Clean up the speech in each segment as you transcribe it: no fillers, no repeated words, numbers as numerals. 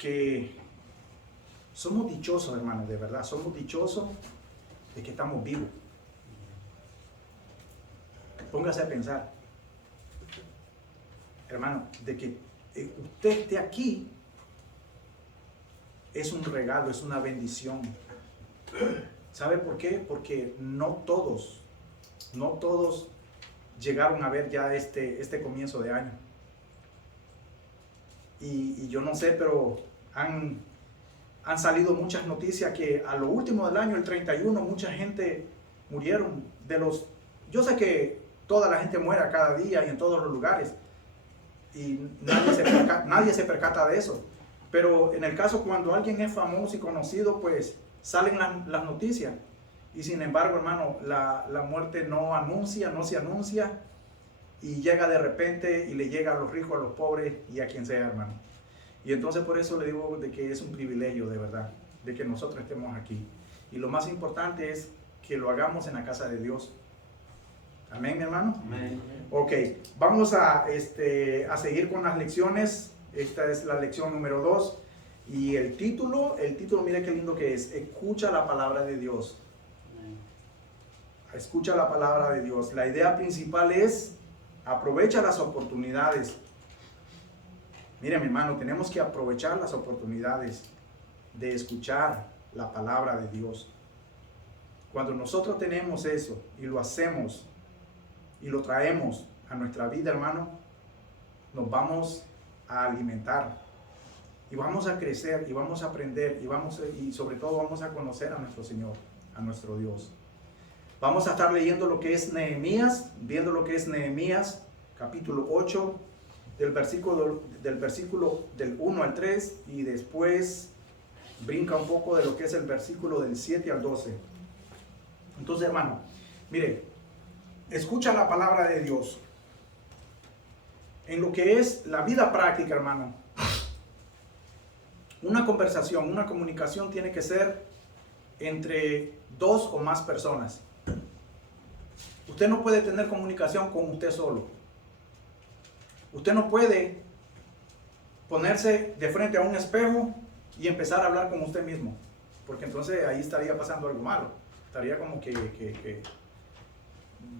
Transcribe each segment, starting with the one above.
que somos dichosos, hermanos, de verdad, somos dichosos de que estamos vivos. Póngase a pensar, hermano, de que usted esté aquí es un regalo, es una bendición. ¿Sabe por qué? Porque no todos llegaron a ver ya este comienzo de año. Y yo no sé, pero han salido muchas noticias que a lo último del año, el 31, mucha gente murieron. Yo sé que toda la gente muere cada día y en todos los lugares. Y nadie se percata de eso. Pero en el caso cuando alguien es famoso y conocido, pues salen las noticias. Y sin embargo, hermano, la muerte no se anuncia. Y llega de repente y le llega a los ricos, a los pobres y a quien sea, hermano. Y entonces por eso le digo de que es un privilegio de verdad, de que nosotros estemos aquí. Y lo más importante es que lo hagamos en la casa de Dios. Amén, mi hermano. Amén. Ok, vamos a seguir con las lecciones. Esta es la lección número 2. Y el título, mire qué lindo que es. Escucha la palabra de Dios. Escucha la palabra de Dios. La idea principal es aprovecha las oportunidades. Mire, mi hermano, tenemos que aprovechar las oportunidades de escuchar la palabra de Dios. Cuando nosotros tenemos eso y lo hacemos y lo traemos a nuestra vida, hermano, nos vamos a alimentar y vamos a crecer y vamos a aprender y sobre todo vamos a conocer a nuestro Señor, a nuestro Dios. Vamos a estar leyendo lo que es Nehemías, viendo lo que es Nehemías, capítulo 8, del versículo del 1 al 3, y después brinca un poco de lo que es el versículo del 7 al 12. Entonces, hermano, mire, escucha la palabra de Dios. En lo que es la vida práctica, hermano, una conversación, una comunicación tiene que ser entre dos o más personas. Usted no puede tener comunicación con usted solo. Usted no puede ponerse de frente a un espejo y empezar a hablar con usted mismo, porque entonces ahí estaría pasando algo malo. Estaría como que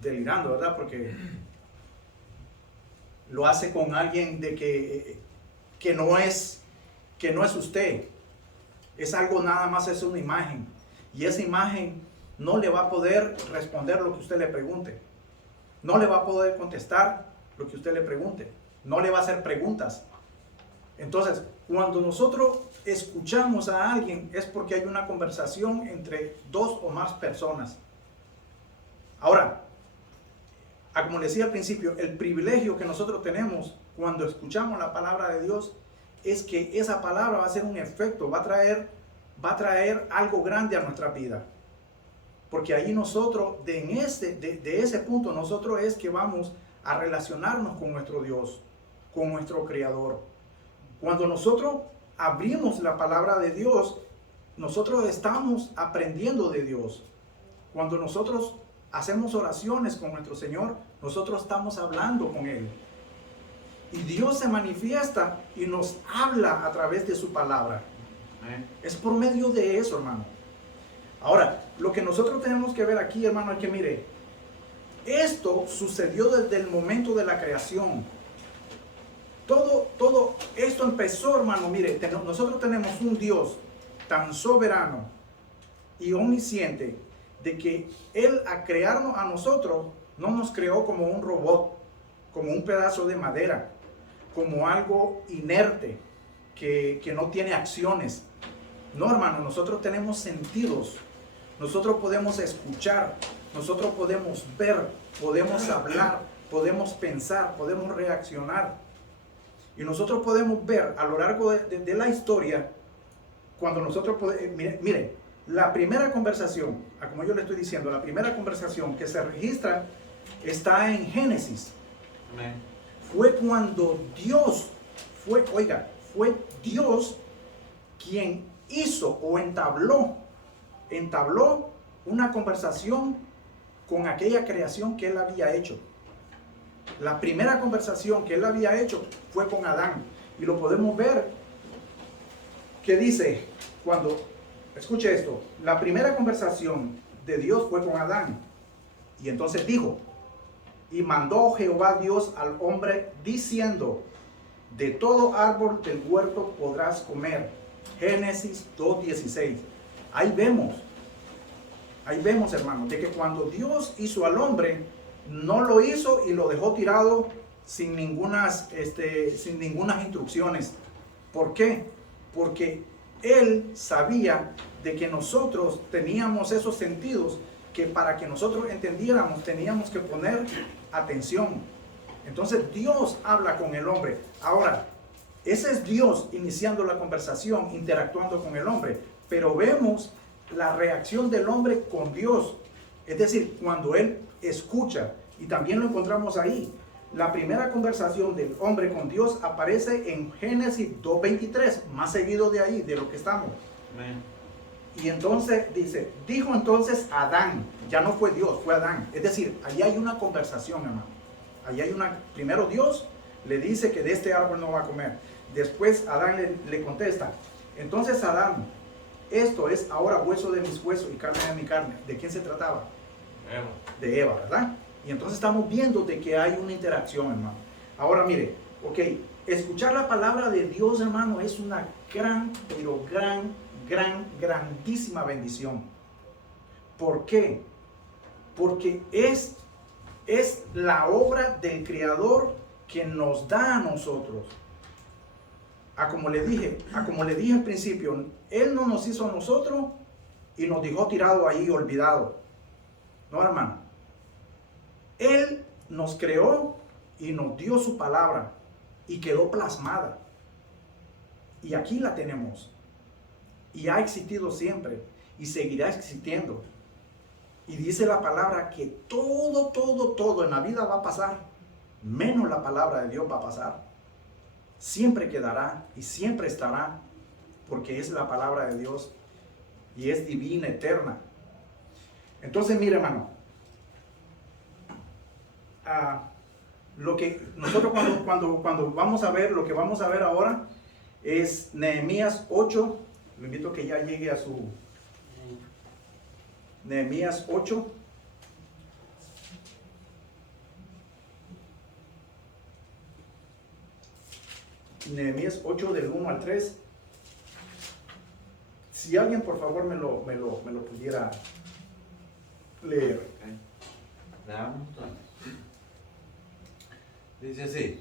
delirando, ¿verdad? Porque lo hace con alguien de que no es usted. Es algo nada más, es una imagen. Y esa imagen no le va a poder responder lo que usted le pregunte. No le va a poder contestar lo que usted le pregunte. No le va a hacer preguntas. Entonces, cuando nosotros escuchamos a alguien es porque hay una conversación entre dos o más personas. Ahora, como les decía al principio, el privilegio que nosotros tenemos cuando escuchamos la palabra de Dios es que esa palabra va a hacer un efecto, va a traer algo grande a nuestra vida. Porque ahí nosotros, de ese punto, nosotros es que vamos a relacionarnos con nuestro Dios, con nuestro Creador. Cuando nosotros abrimos la palabra de Dios, nosotros estamos aprendiendo de Dios. Cuando nosotros hacemos oraciones con nuestro Señor, nosotros estamos hablando con Él. Y Dios se manifiesta y nos habla a través de su palabra. Es por medio de eso, hermano. Ahora, lo que nosotros tenemos que ver aquí, hermano, es que mire, esto sucedió desde el momento de la creación. Todo esto empezó, hermano, mire, nosotros tenemos un Dios tan soberano y omnisciente de que Él, a crearnos a nosotros, no nos creó como un robot, como un pedazo de madera, como algo inerte, que no tiene acciones. No, hermano, nosotros tenemos sentidos. Nosotros podemos escuchar, nosotros podemos ver, podemos hablar, podemos pensar, podemos reaccionar. Y nosotros podemos ver a lo largo de la historia, cuando nosotros podemos, mire, la primera conversación, como yo le estoy diciendo, la primera conversación que se registra está en Génesis. Amén. Fue cuando fue Dios quien hizo o entabló una conversación con aquella creación que Él había hecho. La primera conversación que Él había hecho fue con Adán. Y lo podemos ver que dice, escuche esto, la primera conversación de Dios fue con Adán. Y entonces dijo, y mandó Jehová Dios al hombre diciendo, de todo árbol del huerto podrás comer. Génesis 2:16. Ahí vemos, hermanos, de que cuando Dios hizo al hombre, no lo hizo y lo dejó tirado sin ningunas instrucciones. ¿Por qué? Porque Él sabía de que nosotros teníamos esos sentidos que para que nosotros entendiéramos teníamos que poner atención. Entonces Dios habla con el hombre. Ahora, ese es Dios iniciando la conversación, interactuando con el hombre. Pero vemos la reacción del hombre con Dios. Es decir, cuando Él escucha. Y también lo encontramos ahí. La primera conversación del hombre con Dios aparece en Génesis 2:23. Más seguido de ahí, de lo que estamos. Amén. Y entonces dijo entonces Adán. Ya no fue Dios, fue Adán. Es decir, ahí hay una conversación, hermano. Primero Dios le dice que de este árbol no va a comer. Después Adán le contesta, entonces Adán, esto es ahora hueso de mis huesos y carne de mi carne. ¿De quién se trataba? Eva. De Eva, ¿verdad? Y entonces estamos viendo de que hay una interacción, hermano. Ahora mire, escuchar la palabra de Dios, hermano, es una grandísima bendición. ¿Por qué? Porque es la obra del Creador que nos da a nosotros. Como le dije al principio, Él no nos hizo a nosotros y nos dejó tirado ahí olvidado. No, hermano. Él nos creó y nos dio su palabra y quedó plasmada. Y aquí la tenemos. Y ha existido siempre y seguirá existiendo. Y dice la palabra que todo en la vida va a pasar, menos la palabra de Dios va a pasar. Siempre quedará y siempre estará, porque es la palabra de Dios y es divina, eterna. Entonces, mire, hermano, lo que nosotros cuando vamos a ver, lo que vamos a ver ahora es Nehemías 8. Lo invito a que ya llegue a su Nehemías 8. Nehemías 8 del 1 al 3. Si alguien por favor me lo pudiera leer. Okay. Leamos. Dice así: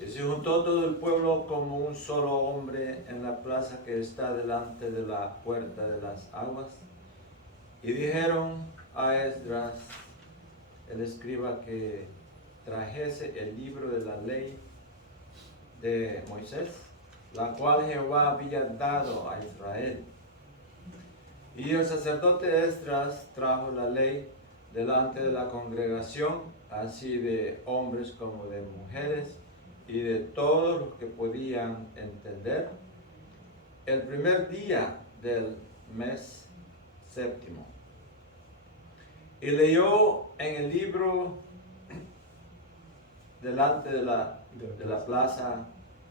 y se juntó todo el pueblo como un solo hombre en la plaza que está delante de la puerta de las aguas. Y dijeron a Esdras, el escriba, que trajese el libro de la ley de Moisés, la cual Jehová había dado a Israel. Y el sacerdote Esdras trajo la ley delante de la congregación, así de hombres como de mujeres, y de todos los que podían entender, el primer día del mes séptimo. Y leyó en el libro delante de la plaza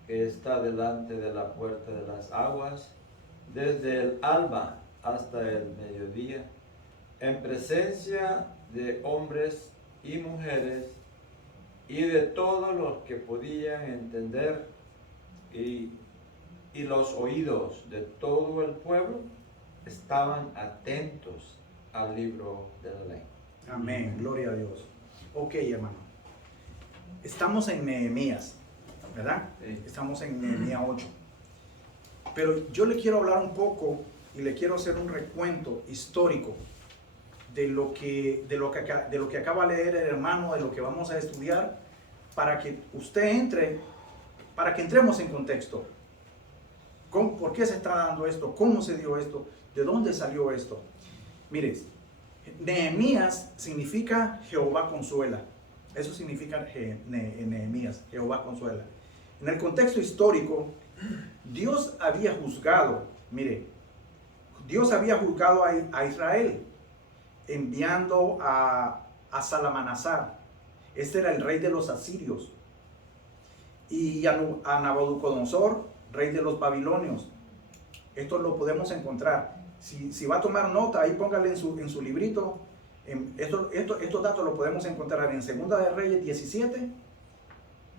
que está delante de la puerta de las aguas, desde el alba hasta el mediodía, en presencia de hombres y mujeres y de todos los que podían entender, y los oídos de todo el pueblo estaban atentos al libro de la ley. Amén, gloria a Dios. Ok, hermano. Estamos en Nehemías, ¿verdad? Sí. Estamos en Nehemías 8. Pero yo le quiero hablar un poco y le quiero hacer un recuento histórico de lo que acaba de leer el hermano, de lo que vamos a estudiar, para que entremos en contexto. ¿Por qué se está dando esto? ¿Cómo se dio esto? ¿De dónde salió esto? Mire, Nehemías significa Jehová consuela. Eso significa Nehemías, Jehová consuela. En el contexto histórico, Dios había juzgado, a Israel, enviando a Salmanasar. Este era el rey de los asirios. Y a Nabucodonosor, rey de los babilonios. Esto lo podemos encontrar. Si va a tomar nota, ahí póngale en su librito. Estos datos los podemos encontrar en Segunda de Reyes 17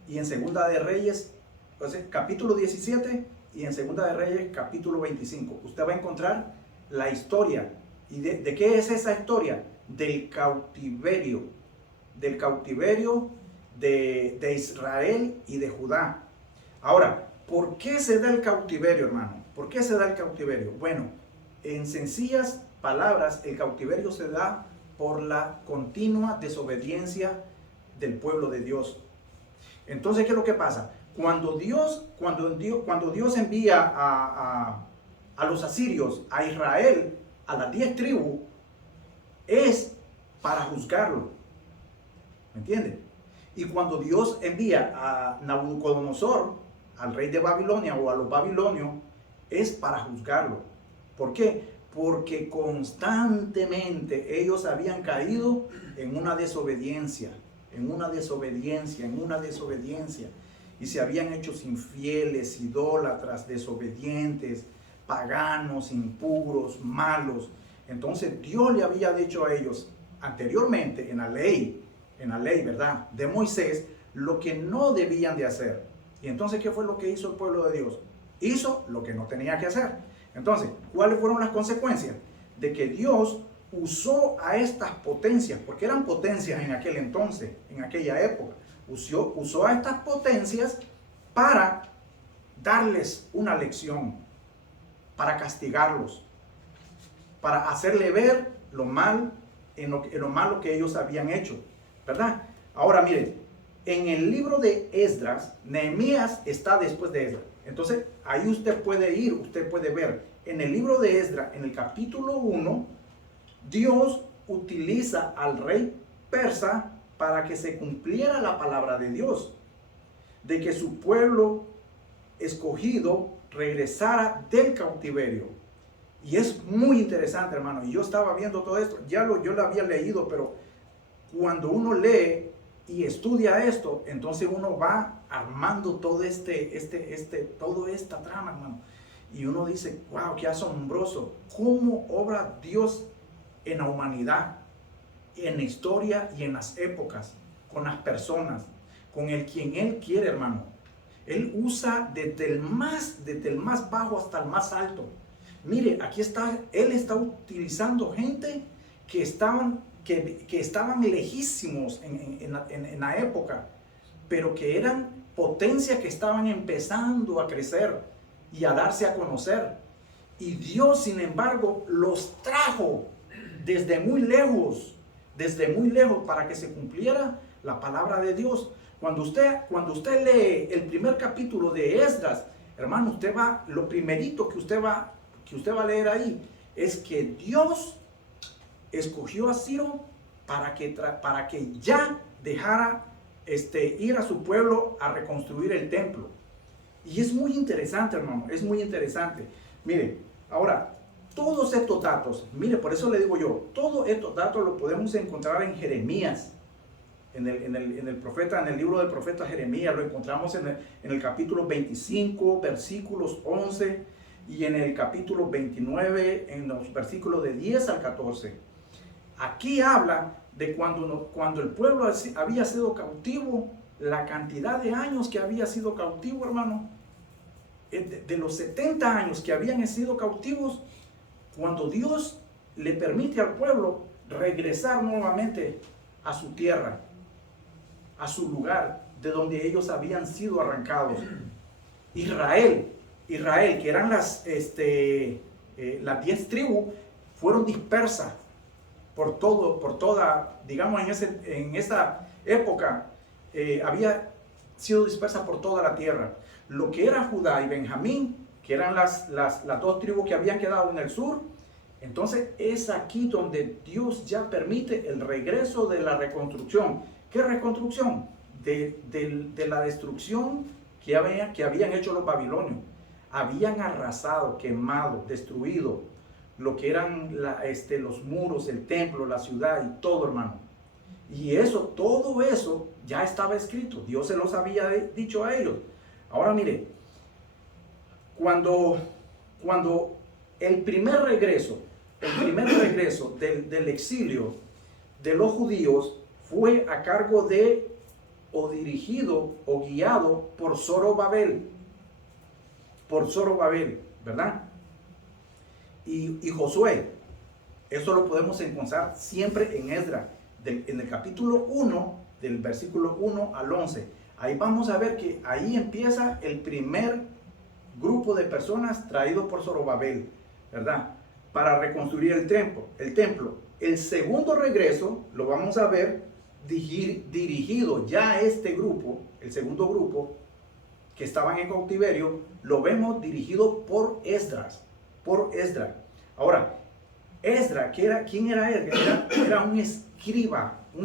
y en Segunda de Reyes, entonces, capítulo 17 y en Segunda de Reyes capítulo 25. Usted va a encontrar la historia. ¿Y de qué es esa historia? Del cautiverio de Israel y de Judá. Ahora, ¿por qué se da el cautiverio, hermano? ¿Por qué se da el cautiverio? Bueno, en sencillas palabras, el cautiverio se da por la continua desobediencia del pueblo de Dios. Entonces, ¿qué es lo que pasa? Cuando Dios envía a los asirios, a Israel, a las 10 tribus, es para juzgarlo. ¿Me entienden? Y cuando Dios envía a Nabucodonosor, al rey de Babilonia o a los babilonios, es para juzgarlo. ¿Por qué? Porque constantemente ellos habían caído en una desobediencia, y se habían hecho infieles, idólatras, desobedientes, paganos, impuros, malos. Entonces Dios le había dicho a ellos anteriormente en la ley, ¿verdad?, de Moisés, lo que no debían de hacer. Y entonces, ¿qué fue lo que hizo el pueblo de Dios? Hizo lo que no tenía que hacer. Entonces, ¿cuáles fueron las consecuencias? De que Dios usó a estas potencias, porque eran potencias en aquel entonces, en aquella época. Usó a estas potencias para darles una lección, para castigarlos, para hacerle ver lo malo que ellos habían hecho, ¿verdad? Ahora miren, en el libro de Esdras, Nehemías está después de Esdras. Entonces, ahí usted puede ir, usted puede ver. En el libro de Esdras, en el capítulo 1, Dios utiliza al rey persa para que se cumpliera la palabra de Dios, de que su pueblo escogido regresara del cautiverio. Y es muy interesante, hermano. Y yo estaba viendo todo esto, yo lo había leído, pero cuando uno lee y estudia esto, entonces uno va armando todo toda esta trama, hermano. Y uno dice, wow, qué asombroso, cómo obra Dios en la humanidad, en la historia y en las épocas, con las personas, con quien Él quiere, hermano. Él usa desde el más bajo hasta el más alto. Mire, aquí está, Él está utilizando gente que estaban lejísimos en la época, pero que eran potencias que estaban empezando a crecer y a darse a conocer. Y Dios, sin embargo, los trajo desde muy lejos, para que se cumpliera la palabra de Dios. Cuando usted lee el primer capítulo de Esdras, hermano, lo primerito que usted va a leer ahí es que Dios escogió a Ciro para que ya dejara ir a su pueblo a reconstruir el templo. Y es muy interesante, hermano, es muy interesante. Mire, ahora, todos estos datos, mire, por eso le digo yo, todos estos datos los podemos encontrar en Jeremías, en el libro del profeta Jeremías, lo encontramos en el capítulo 25, versículos 11, y en el capítulo 29, en los versículos de 10 al 14. Aquí habla de cuando el pueblo había sido cautivo, la cantidad de años que había sido cautivo, hermano, de los 70 años que habían sido cautivos, cuando Dios le permite al pueblo regresar nuevamente a su tierra, a su lugar de donde ellos habían sido arrancados. Israel, que eran las 10 tribus, fueron dispersas por toda, digamos, en esa época, había sido dispersa por toda la tierra. Lo que era Judá y Benjamín, que eran las dos tribus que habían quedado en el sur, entonces es aquí donde Dios ya permite el regreso de la reconstrucción. ¿Qué reconstrucción? De la destrucción que habían hecho los babilonios. Habían arrasado, quemado, destruido lo que eran los muros, el templo, la ciudad y todo, hermano. Y todo eso ya estaba escrito. Dios se los había dicho a ellos. Ahora mire, cuando cuando el primer regreso del exilio de los judíos fue a cargo de, o dirigido, o guiado por Zorobabel, ¿verdad? Y Josué, eso lo podemos encontrar siempre en Esdras, en el capítulo 1, del versículo 1 al 11. Ahí vamos a ver que ahí empieza el primer grupo de personas traídos por Zorobabel, ¿verdad? Para reconstruir el templo. El segundo regreso lo vamos a ver dirigido ya a este grupo, el segundo grupo que estaban en cautiverio, lo vemos dirigido por Esdras. Ahora, Esdras, ¿quién era Esdras? Era un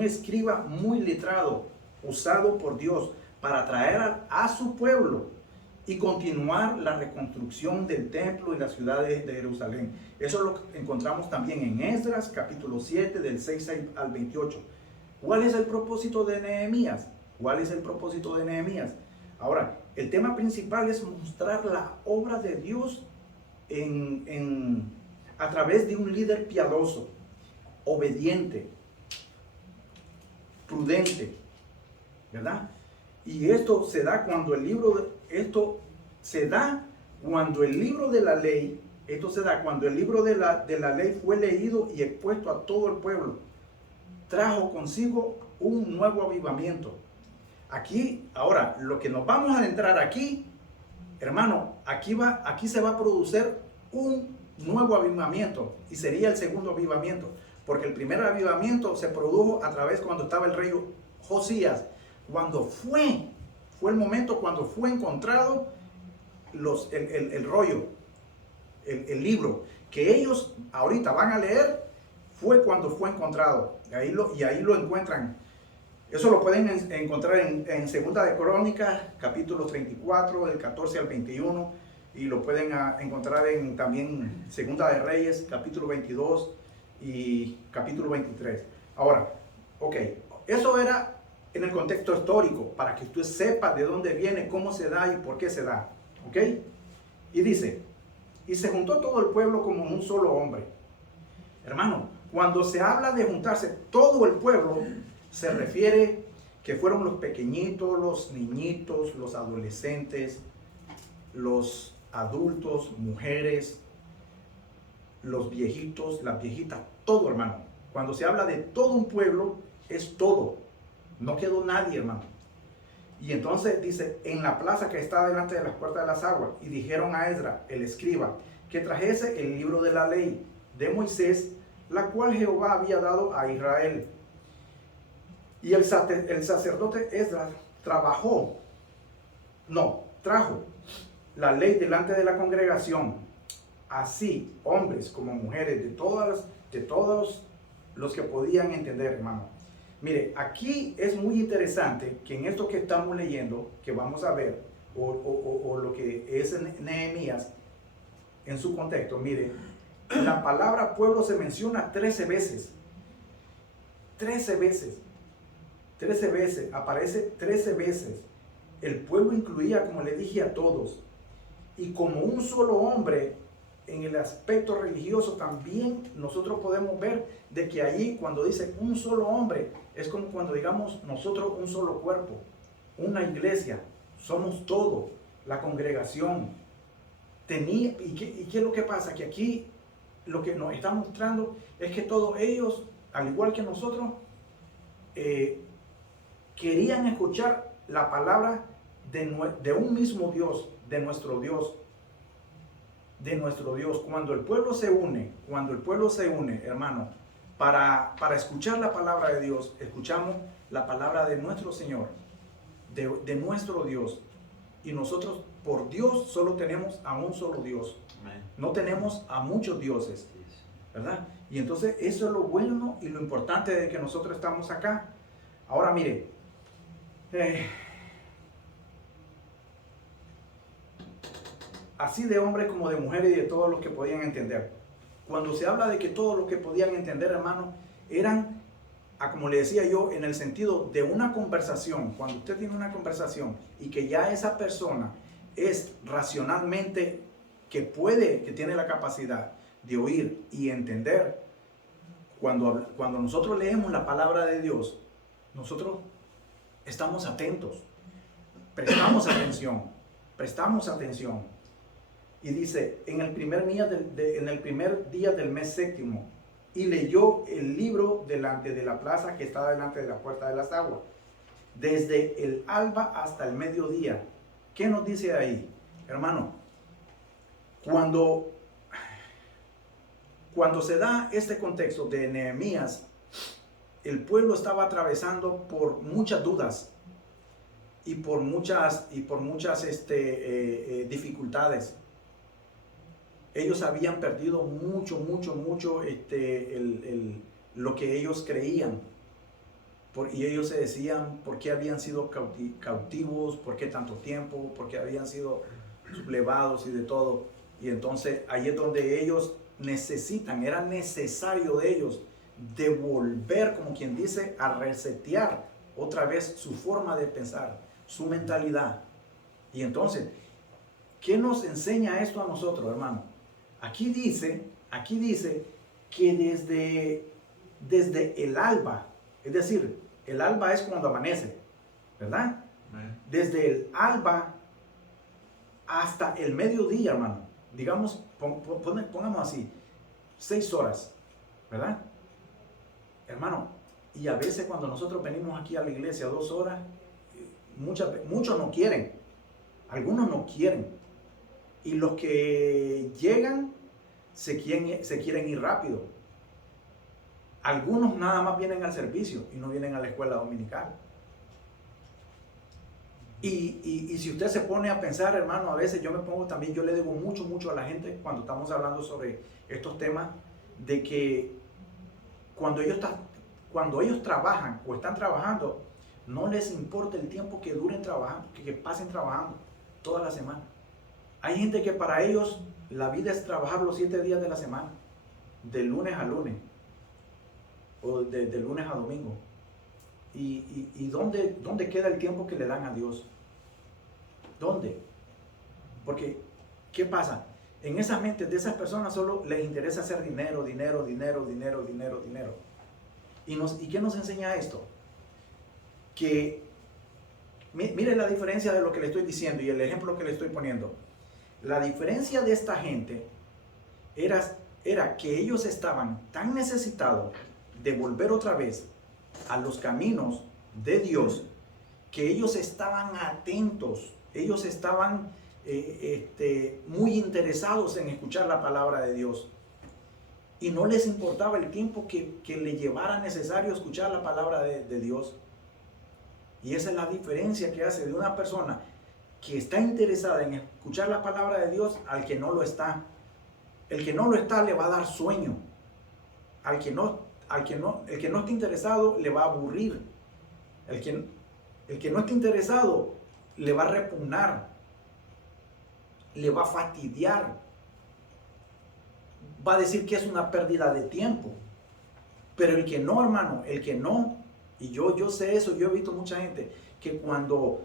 escriba muy letrado, usado por Dios para traer a su pueblo y continuar la reconstrucción del templo y las ciudades de Jerusalén. Eso lo encontramos también en Esdras, capítulo 7, del 6 al 28. ¿Cuál es el propósito de Nehemías? Ahora, el tema principal es mostrar la obra de Dios a través de un líder piadoso, obediente, prudente, ¿verdad? Y esto se da cuando el libro de la ley fue leído y expuesto a todo el pueblo. Trajo consigo un nuevo avivamiento. Aquí, ahora, lo que nos vamos a adentrar aquí, hermano, aquí se va a producir un nuevo avivamiento y sería el segundo avivamiento, porque el primer avivamiento se produjo a través cuando estaba el rey Josías, cuando fue el momento cuando fue encontrado el rollo, el libro que ellos ahorita van a leer, fue cuando fue encontrado, y ahí lo encuentran. Eso lo pueden encontrar en Segunda de Crónicas, capítulo 34, del 14 al 21, y lo pueden encontrar también Segunda de Reyes, capítulo 22 y capítulo 23. Ahora, ok, eso era en el contexto histórico, para que usted sepa de dónde viene, cómo se da y por qué se da, ok. Y dice, y se juntó todo el pueblo como un solo hombre. Hermano, cuando se habla de juntarse todo el pueblo, se refiere que fueron los pequeñitos, los niñitos, los adolescentes, los adultos, mujeres, los viejitos, las viejitas, todo, hermano. Cuando se habla de todo un pueblo, es todo. No quedó nadie, hermano. Y entonces dice, en la plaza que está delante de las puertas de las aguas, y dijeron a Esdras, el escriba, que trajese el libro de la ley de Moisés, la cual Jehová había dado a Israel. Y el sacerdote Esdras trajo la ley delante de la congregación, así hombres como mujeres, de todos los que podían entender, hermano. Mire, aquí es muy interesante que en esto que estamos leyendo, que vamos a ver, o lo que es en Nehemías, en su contexto, mire, la palabra pueblo se menciona 13 veces. 13 veces. 13 veces, aparece 13 veces. El pueblo incluía, como le dije, a todos. Y como un solo hombre, en el aspecto religioso también nosotros podemos ver de que allí cuando dice un solo hombre, es como cuando digamos nosotros un solo cuerpo, una iglesia, somos todo, la congregación. ¿Y qué es lo que pasa? Que aquí lo que nos está mostrando es que todos ellos, al igual que nosotros, querían escuchar la palabra de un mismo Dios, de nuestro Dios. Cuando el pueblo se une, hermano, para escuchar la palabra de Dios, escuchamos la palabra de nuestro Señor, de nuestro Dios. Y nosotros, por Dios, solo tenemos a un solo Dios. Amén. No tenemos a muchos dioses, ¿verdad? Y entonces eso es lo bueno y lo importante de que nosotros estamos acá. Ahora mire, así de hombres como de mujeres y de todos los que podían entender. Cuando se habla de que todos los que podían entender, hermano, eran, como le decía yo, en el sentido de una conversación. Cuando usted tiene una conversación y que ya esa persona es racionalmente que tiene la capacidad de oír y entender, cuando nosotros leemos la palabra de Dios, nosotros estamos atentos, prestamos atención. Y dice, en el primer día del mes séptimo, y leyó el libro delante de la plaza que estaba delante de la puerta de las aguas, desde el alba hasta el mediodía. ¿Qué nos dice ahí, hermano? Cuando se da este contexto de Nehemías, el pueblo estaba atravesando por muchas dudas y por muchas dificultades. Ellos habían perdido mucho lo que ellos creían. Y ellos se decían por qué habían sido cautivos, por qué tanto tiempo, por qué habían sido sublevados y de todo. Y entonces ahí es donde ellos era necesario de ellos devolver, como quien dice, a resetear otra vez su forma de pensar, su mentalidad. Y entonces, ¿qué nos enseña esto a nosotros, hermano? Aquí dice que desde el alba, es decir, el alba es cuando amanece, ¿verdad? Desde el alba hasta el mediodía, hermano, digamos, pongamos así, 6 horas, ¿verdad? Hermano, y a veces cuando nosotros venimos aquí a la iglesia 2 horas, muchos no quieren, algunos no quieren, y los que llegan se quieren ir rápido. Algunos nada más vienen al servicio y no vienen a la escuela dominical. Y si usted se pone a pensar, hermano, a veces yo le debo mucho a la gente cuando estamos hablando sobre estos temas, de que cuando ellos trabajan o están trabajando, no les importa el tiempo que duren trabajando, que pasen trabajando toda la semana. Hay gente que para ellos la vida es trabajar los 7 días de la semana, de lunes a lunes, o de lunes a domingo. ¿Y dónde queda el tiempo que le dan a Dios? ¿Dónde? Porque, ¿qué pasa? En esas mentes de esas personas solo les interesa hacer dinero. ¿Y qué nos enseña esto? Que, mire la diferencia de lo que le estoy diciendo y el ejemplo que le estoy poniendo. La diferencia de esta gente era que ellos estaban tan necesitados de volver otra vez a los caminos de Dios, que ellos estaban atentos, ellos estaban muy interesados en escuchar la palabra de Dios, y no les importaba el tiempo que le llevara necesario escuchar la palabra de Dios. Y esa es la diferencia que hace de una persona que está interesada en escuchar la palabra de Dios al que no lo está. El que no lo está le va a dar sueño. El que no está interesado le va a aburrir. El que no está interesado le va a repugnar, le va a fastidiar, va a decir que es una pérdida de tiempo. Pero el que no, hermano, el que no, y yo sé eso, yo he visto mucha gente que cuando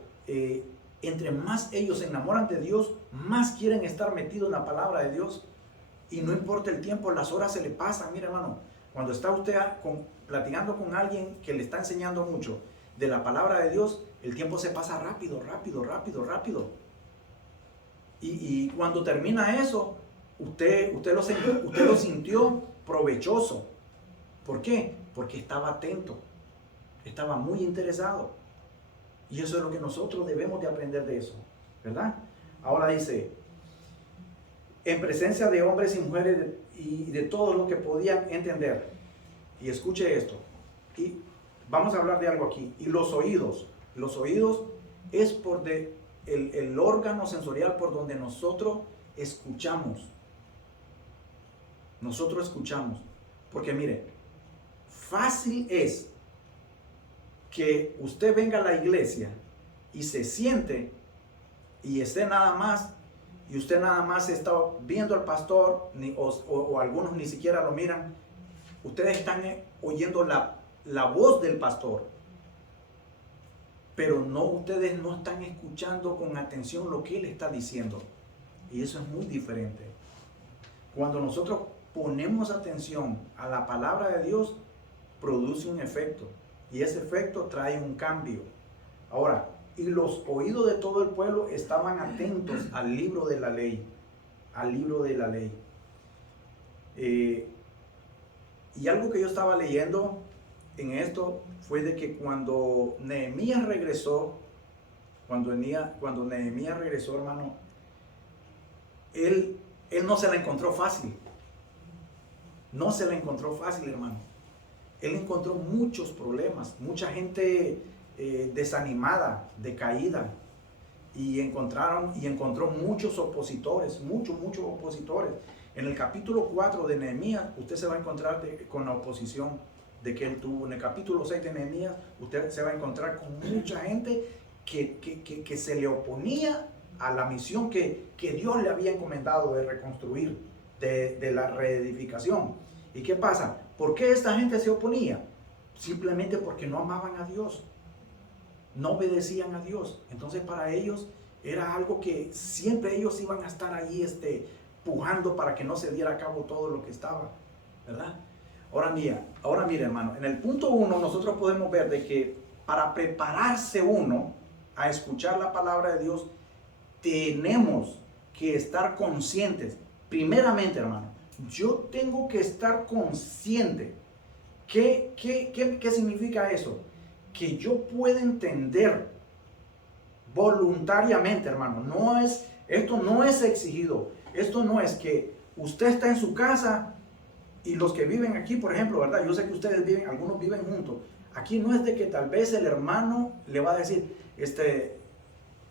entre más ellos se enamoran de Dios, más quieren estar metidos en la palabra de Dios, y no importa el tiempo, las horas se le pasan. Mire, hermano, cuando está usted platicando con alguien que le está enseñando mucho de la palabra de Dios, el tiempo se pasa rápido. Y cuando termina eso, usted lo sintió provechoso. ¿Por qué? Porque estaba atento, estaba muy interesado. Y eso es lo que nosotros debemos de aprender de eso, ¿verdad? Ahora dice, en presencia de hombres y mujeres y de todos los que podían entender. Y escuche esto. Y vamos a hablar de algo aquí. Y los oídos es el órgano sensorial por donde nosotros escuchamos. Porque mire, fácil es que usted venga a la iglesia y se siente y usted nada más está viendo al pastor, o algunos ni siquiera lo miran. Ustedes están oyendo la voz del pastor, pero ustedes no están escuchando con atención lo que él está diciendo. Y eso es muy diferente. Cuando nosotros ponemos atención a la palabra de Dios, produce un efecto. Y ese efecto trae un cambio. Ahora, y los oídos de todo el pueblo estaban atentos al libro de la ley. Al libro de la ley. Y algo que yo estaba leyendo en esto fue de que cuando Nehemías regresó, hermano, él no se la encontró fácil. No se la encontró fácil, hermano. Él encontró muchos problemas, mucha gente desanimada, decaída, y encontró muchos opositores, muchos opositores. En el capítulo 4 de Nehemías, usted se va a encontrar con la oposición de que él tuvo. En el capítulo 6 de Nehemías, usted se va a encontrar con mucha gente que se le oponía a la misión que Dios le había encomendado de reconstruir, de la reedificación. ¿Y qué pasa? ¿Por qué esta gente se oponía? Simplemente porque no amaban a Dios, no obedecían a Dios. Entonces para ellos era algo que siempre ellos iban a estar ahí pujando para que no se diera a cabo todo lo que estaba, ¿verdad? Ahora mira, hermano, en el punto 1 nosotros podemos ver de que para prepararse uno a escuchar la palabra de Dios, tenemos que estar conscientes. Primeramente, hermano, yo tengo que estar consciente. ¿Qué significa eso? Que yo pueda entender voluntariamente, hermano. Esto no es exigido. Esto no es que usted está en su casa y los que viven aquí, por ejemplo, ¿verdad? Yo sé que ustedes algunos viven juntos. Aquí no es de que tal vez el hermano le va a decir,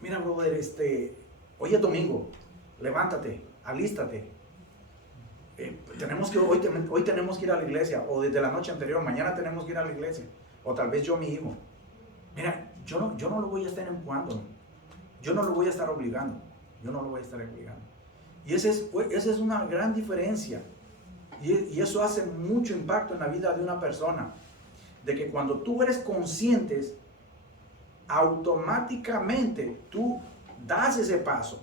mira, brother, hoy es domingo, levántate, alístate. Hoy tenemos que ir a la iglesia, o desde la noche anterior, mañana tenemos que ir a la iglesia, o tal vez yo, mi hijo. Mira, yo no lo voy a estar empujando, yo no lo voy a estar obligando, Y esa es una gran diferencia, y eso hace mucho impacto en la vida de una persona, de que cuando tú eres consciente, automáticamente tú das ese paso.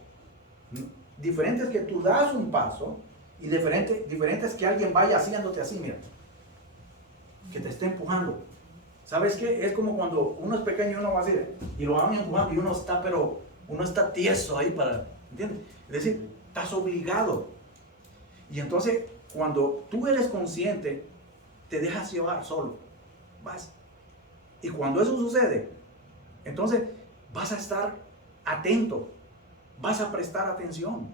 Diferente es que tú das un paso, y diferente es que alguien vaya haciéndote así, mira, que te esté empujando. ¿Sabes qué? Es como cuando uno es pequeño y uno va así, y lo van empujando y uno está tieso ahí ¿entiendes? Es decir, estás obligado. Y entonces, cuando tú eres consciente, te dejas llevar solo, vas. Y cuando eso sucede, entonces vas a estar atento, vas a prestar atención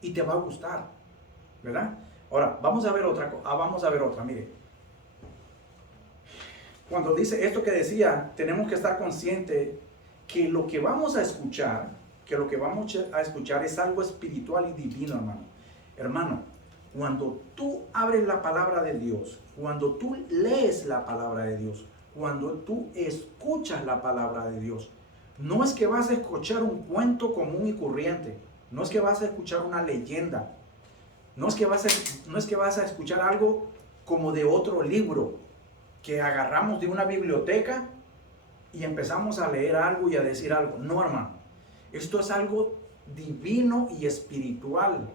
y te va a gustar, ¿verdad? Ahora, vamos a ver otra, mire. Cuando dice esto que decía, tenemos que estar conscientes que lo que vamos a escuchar, es algo espiritual y divino, hermano. Hermano, cuando tú abres la palabra de Dios, cuando tú lees la palabra de Dios, cuando tú escuchas la palabra de Dios, no es que vas a escuchar un cuento común y corriente, no es que vas a escuchar una leyenda, no es que vas a escuchar algo como de otro libro que agarramos de una biblioteca y empezamos a leer algo y a decir algo. No, hermano, esto es algo divino y espiritual.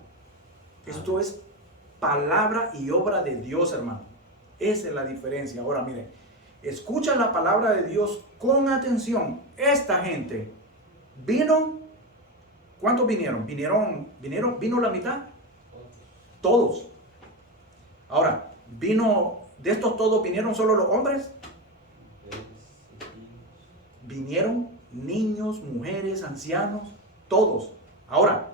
Esto es palabra y obra de Dios, hermano. Esa es la diferencia. Ahora, mire, escucha la palabra de Dios con atención. Esta gente vino. ¿Cuántos vinieron? ¿Vino la mitad? Todos. Ahora, de estos todos vinieron solo los hombres. Vinieron niños, mujeres, ancianos, todos. Ahora,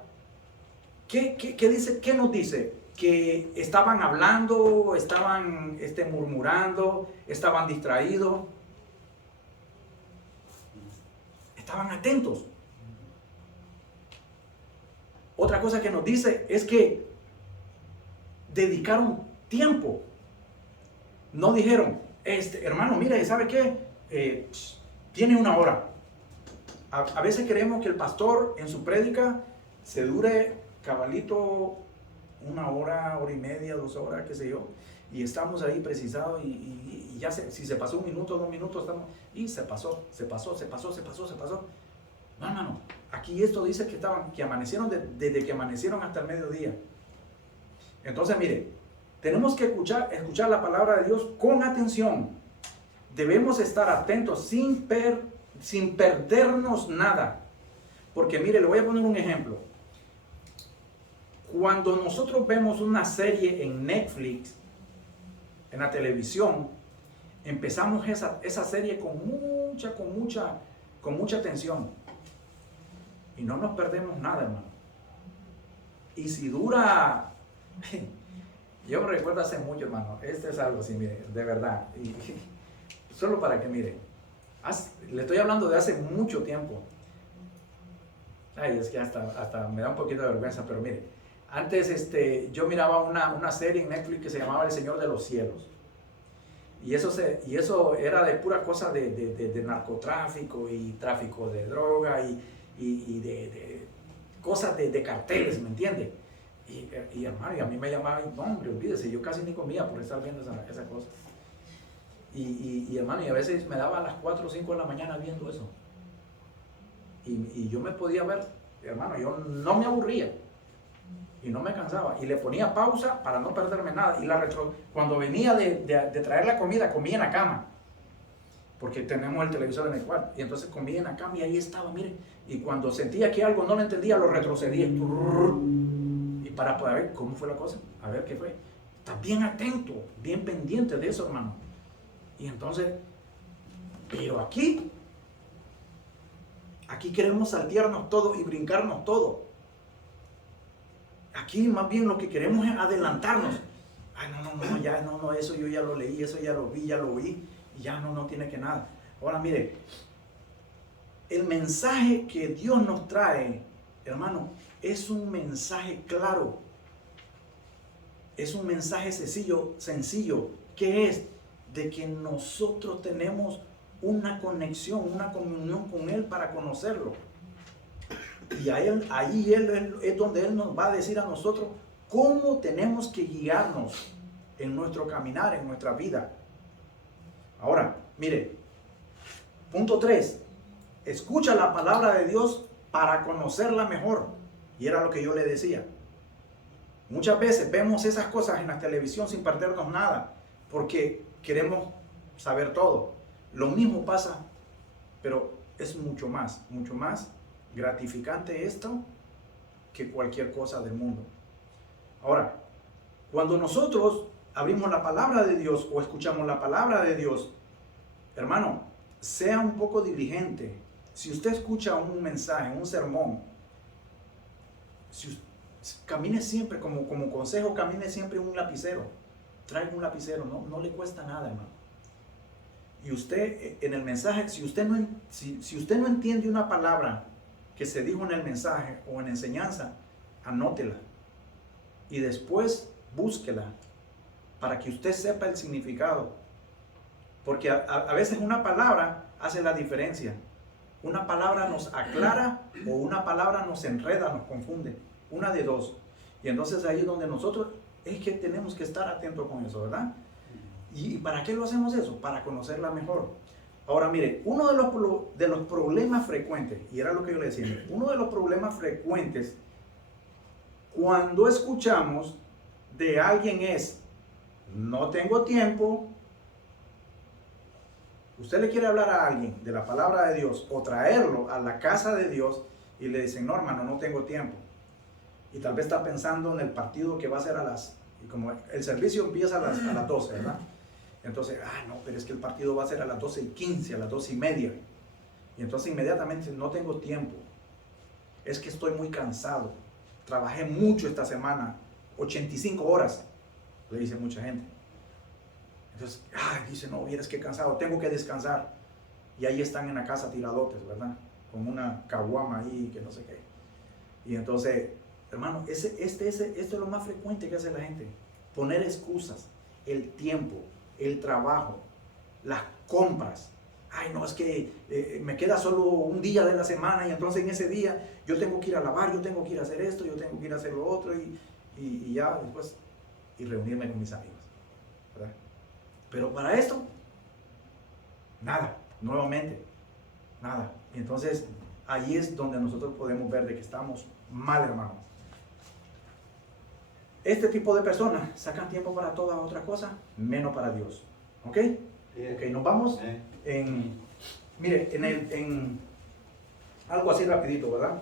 ¿qué dice? ¿Qué nos dice? Que estaban hablando, estaban murmurando, estaban distraídos, estaban atentos. Otra cosa que nos dice es que dedicaron tiempo. No dijeron, hermano, mire, ¿sabe qué? Tiene una hora. A veces creemos que el pastor en su prédica se dure cabalito 1 hora, hora y media, 2 horas, qué sé yo, y estamos ahí precisados y ya si se pasó 1 minuto, 2 minutos, y se pasó. No, hermano, Aquí esto dice que amanecieron desde que amanecieron hasta el mediodía. Entonces, mire, tenemos que escuchar la palabra de Dios con atención. Debemos estar atentos sin perdernos nada. Porque mire, le voy a poner un ejemplo. Cuando nosotros vemos una serie en Netflix, en la televisión, empezamos esa serie con mucha atención. Y no nos perdemos nada, hermano. Y si dura... Yo me recuerdo hace mucho, hermano. Este es algo así, mire, de verdad. Y solo para que mire. Le estoy hablando de hace mucho tiempo. Ay, es que hasta me da un poquito de vergüenza, pero mire. Antes yo miraba una serie en Netflix que se llamaba El Señor de los Cielos. Y eso era de pura cosa de narcotráfico y tráfico de droga y de cosas de carteles, ¿me entiende? Y hermano, y a mí me llamaba, no hombre, olvídese, yo casi ni comía por estar viendo esa cosa. Y hermano, y a veces me daba a las 4 o 5 de la mañana viendo eso. Y yo me podía ver, hermano, yo no me aburría. Y no me cansaba. Y le ponía pausa para no perderme nada. Y cuando venía de traer la comida, comía en la cama. Porque tenemos el televisor en el cuarto. Y entonces comía en la cama y ahí estaba, mire. Y cuando sentía que algo no lo entendía, lo retrocedía. Y para poder ver cómo fue la cosa. A ver qué fue. Estás bien atento, bien pendiente de eso, hermano. Y entonces, pero aquí queremos saltearnos todo y brincarnos todo. Aquí más bien lo que queremos es adelantarnos. Ay, no, eso yo ya lo leí, eso ya lo vi, ya lo oí, y ya no tiene que nada. Ahora mire, el mensaje que Dios nos trae, hermano, es un mensaje claro. Es un mensaje sencillo, que es de que nosotros tenemos una conexión, una comunión con Él para conocerlo. Y ahí él es donde Él nos va a decir a nosotros cómo tenemos que guiarnos en nuestro caminar, en nuestra vida. Ahora, mire, punto 3, escucha la palabra de Dios para conocerla mejor. Y era lo que yo le decía. Muchas veces vemos esas cosas en la televisión sin perdernos nada, porque queremos saber todo. Lo mismo pasa, pero es mucho más gratificante esto que cualquier cosa del mundo. Ahora, cuando nosotros abrimos la palabra de Dios o escuchamos la palabra de Dios, hermano, sea un poco diligente. Si usted escucha un mensaje, un sermón, camine siempre, como consejo, camine siempre un lapicero. Traiga un lapicero, no le cuesta nada, hermano. Y usted, en el mensaje, si usted no entiende una palabra que se dijo en el mensaje o en la enseñanza, anótela y después búsquela para que usted sepa el significado, porque a veces una palabra hace la diferencia. Una palabra nos aclara o una palabra nos enreda, nos confunde, una de dos. Y entonces ahí es donde nosotros es que tenemos que estar atentos con eso, ¿verdad? ¿Y para qué lo hacemos eso? Para conocerla mejor. Ahora mire, uno de los problemas frecuentes, y era lo que yo le decía, uno de los problemas frecuentes cuando escuchamos de alguien es, no tengo tiempo. Usted le quiere hablar a alguien de la palabra de Dios o traerlo a la casa de Dios y le dicen, no hermano, no tengo tiempo. Y tal vez está pensando en el partido que va a ser y como el servicio empieza a las 12, ¿verdad? Entonces, no, pero es que el partido va a ser a las 12:15, a las 12:30. Y entonces inmediatamente no tengo tiempo. Es que estoy muy cansado. Trabajé mucho esta semana, 85 horas, le dice mucha gente. Entonces, dice, no, vieras qué cansado, tengo que descansar. Y ahí están en la casa tiradotes, ¿verdad? Con una caguama ahí, que no sé qué. Y entonces, hermano, esto es lo más frecuente que hace la gente. Poner excusas, el tiempo, el trabajo, las compras. Ay, no, es que me queda solo un día de la semana y entonces en ese día yo tengo que ir a lavar, yo tengo que ir a hacer esto, yo tengo que ir a hacer lo otro y ya después y reunirme con mis amigos, ¿verdad? Pero para esto, nada, nuevamente, nada. Y entonces ahí es donde nosotros podemos ver de que estamos mal, hermano. Este tipo de personas sacan tiempo para toda otra cosa, menos para Dios. ¿Ok? Ok, nos vamos mire, en algo así rapidito, ¿verdad?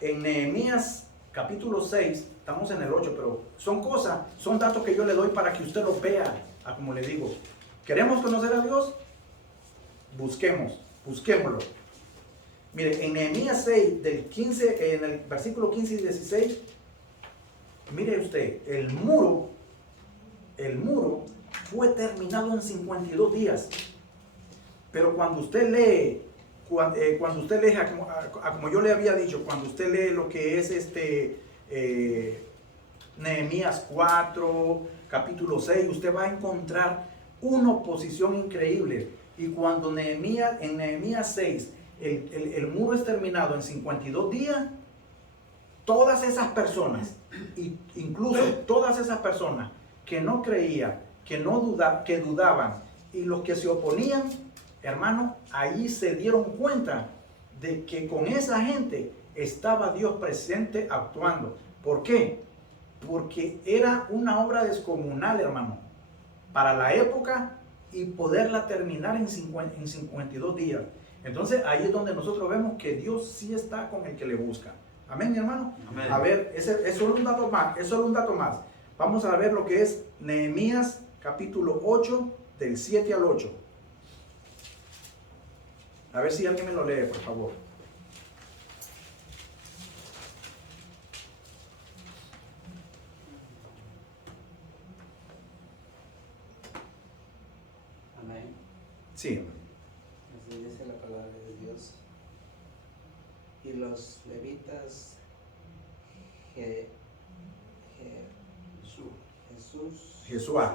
En Nehemías capítulo 6, estamos en el 8, pero son datos que yo le doy para que usted los vea, como le digo. ¿Queremos conocer a Dios? Busquémoslo. Mire, en Nehemías 6, en el versículo 15 y 16, mire usted, el muro fue terminado en 52 días. Pero cuando usted lee, como yo le había dicho, cuando usted lee lo que es Nehemías 4, capítulo 6, usted va a encontrar una oposición increíble. Y cuando en Nehemías 6, el muro es terminado en 52 días, todas esas personas, incluso todas esas personas que no creían, que dudaban, y los que se oponían, hermano, ahí se dieron cuenta de que con esa gente estaba Dios presente actuando. ¿Por qué? Porque era una obra descomunal, hermano, para la época, y poderla terminar en 52 días. Entonces ahí es donde nosotros vemos que Dios sí está con el que le busca. Amén, mi hermano. Amén. A ver, es solo un dato más, Vamos a ver lo que es Nehemías capítulo 8, del 7 al 8. A ver si alguien me lo lee, por favor. Amén. Sí. Así dice la palabra de Dios. Y los levitas, Jesuá,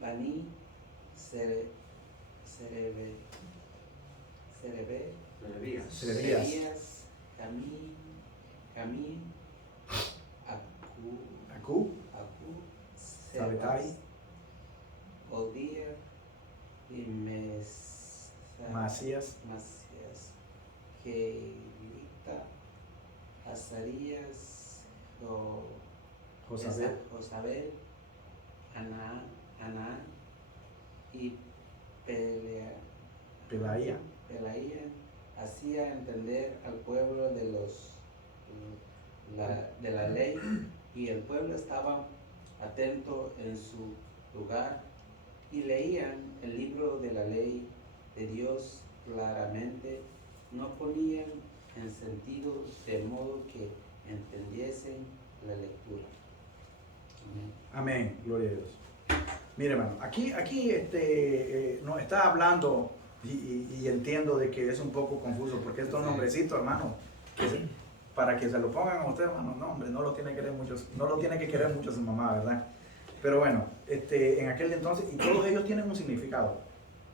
Bani, Serebías, Camín, Acú, Sabetai, Odía y Masías, Gelita, Azarías, Josabel, Anán y Pelaía, hacía entender al pueblo de la ley, y el pueblo estaba atento en su lugar y leían el libro de la ley de Dios claramente, no ponían en sentido de modo que entendiesen la lectura. Amén, gloria a Dios. Mire, hermano, aquí nos está hablando, y entiendo de que es un poco confuso, porque estos nombrecitos, hermano, para que se lo pongan a usted, hermano, no, hombre, no lo tiene que querer mucho su mamá, ¿verdad? Pero bueno, en aquel entonces, y todos ellos tienen un significado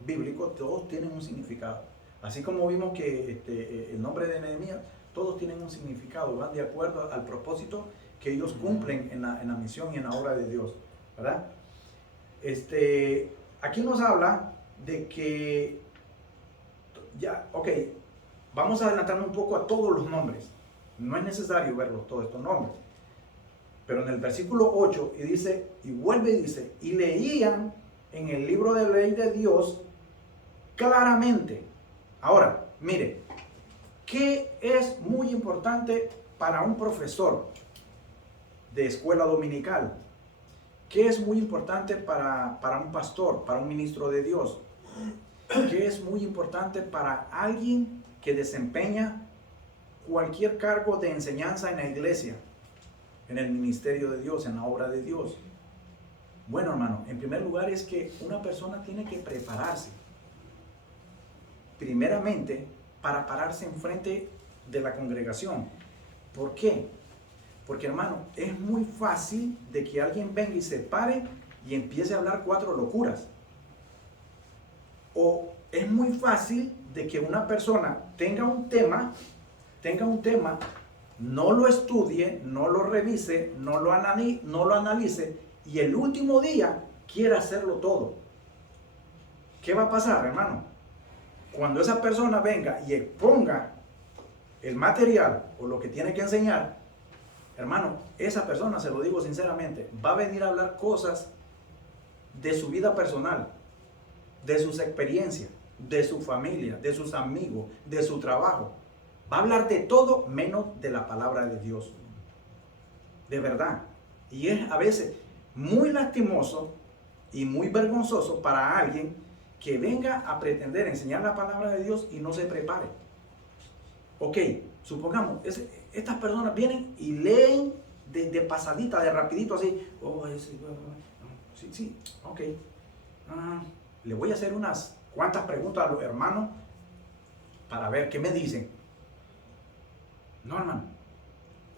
bíblico, todos tienen un significado. Así como vimos que el nombre de Nehemías, todos tienen un significado, van de acuerdo al propósito que ellos cumplen en la misión y en la obra de Dios, ¿verdad? Aquí nos habla de que, vamos a adelantarnos un poco a todos los nombres. No es necesario verlos todos estos nombres. Pero en el versículo 8, vuelve y dice, y leían en el libro de la ley de Dios claramente. Ahora, mire, ¿qué es muy importante para un profesor de escuela dominical? ¿Qué es muy importante para un pastor, para un ministro de Dios? ¿Qué es muy importante para alguien que desempeña cualquier cargo de enseñanza en la iglesia, en el ministerio de Dios, en la obra de Dios? Bueno, hermano, en primer lugar es que una persona tiene que prepararse, primeramente, para pararse enfrente de la congregación. ¿Por qué? Porque, hermano, es muy fácil de que alguien venga y se pare y empiece a hablar 4 locuras. O es muy fácil de que una persona tenga un tema, no lo estudie, no lo revise, no lo analice, y el último día quiera hacerlo todo. ¿Qué va a pasar, hermano? cuando esa persona venga y exponga el material o lo que tiene que enseñar, hermano, esa persona, se lo digo sinceramente, va a venir a hablar cosas de su vida personal, de sus experiencias, de su familia, de sus amigos, de su trabajo. Va a hablar de todo menos de la palabra de Dios. De verdad. Y es a veces muy lastimoso y muy vergonzoso para alguien que venga a pretender enseñar la palabra de Dios y no se prepare. Ok, supongamos, estas personas vienen y leen de pasadita, de rapidito así. Oh, sí, ok. Le voy a hacer unas cuantas preguntas a los hermanos para ver qué me dicen. No, hermano.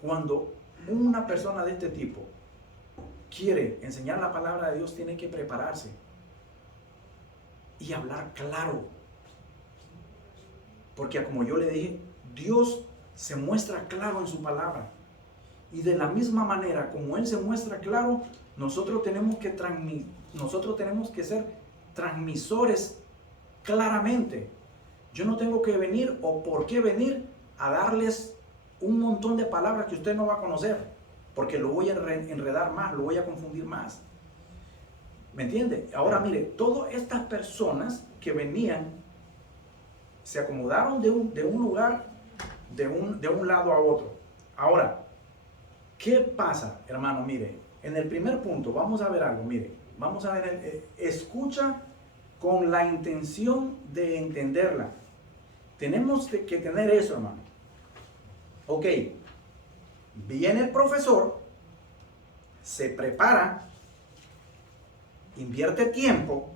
Cuando una persona de este tipo quiere enseñar la palabra de Dios, tiene que prepararse y hablar claro. Porque como yo le dije, Dios se muestra claro en su palabra. Y de la misma manera como Él se muestra claro, nosotros tenemos que ser transmisores claramente. Yo no tengo que venir o por qué venir a darles un montón de palabras que usted no va a conocer, porque lo voy a enredar más, lo voy a confundir más. ¿Me entiende? Ahora mire, todas estas personas que venían se acomodaron de un lugar, de un lado a otro. Ahora, ¿qué pasa, hermano? Mire, en el primer punto, vamos a ver algo, mire, vamos a ver, escucha con la intención de entenderla. Tenemos que tener eso, hermano. Ok, viene el profesor, se prepara, invierte tiempo,